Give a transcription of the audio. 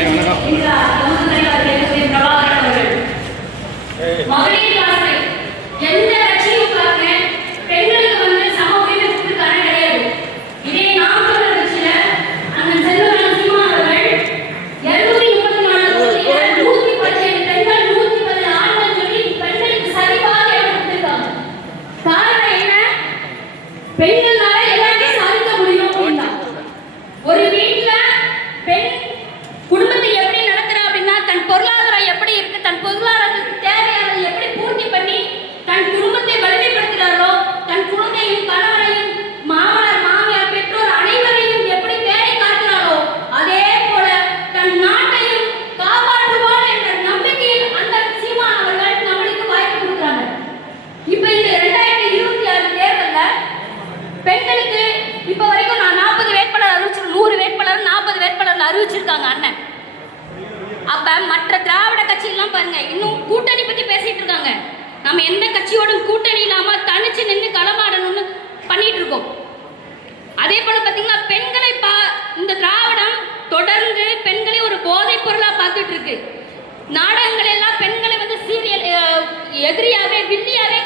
வணக்கம் பெண்களுக்கு இப்ப வரைக்கும் நான் நாற்பது வேட்பாளர் அறிவிச்சு நூறு வேட்பாளர் நாற்பது வேட்பாளர் அறிவிச்சிருக்காங்க அண்ணன். அப்ப மற்ற திராவிட கட்சியெல்லாம் பாருங்க இன்னும் கூட்டணி பத்தி பேசிட்டு இருக்காங்க. நம்ம எந்த கட்சியோடும் கூட்டணி இல்லாம தனிச்சு நின்று களமாடணும்னு பண்ணிட்டு இருக்கோம். அதே போல பாத்தீங்கன்னா பெண்களை பா இந்த திராவிடம் தொடர்ந்து பெண்களை ஒரு போதைப் பொருளா பார்த்துட்டு இருக்கு. நாடகங்கள் எல்லாம் பெண்களை வந்து சீரியல் எதிரியாவே வில்லியாவே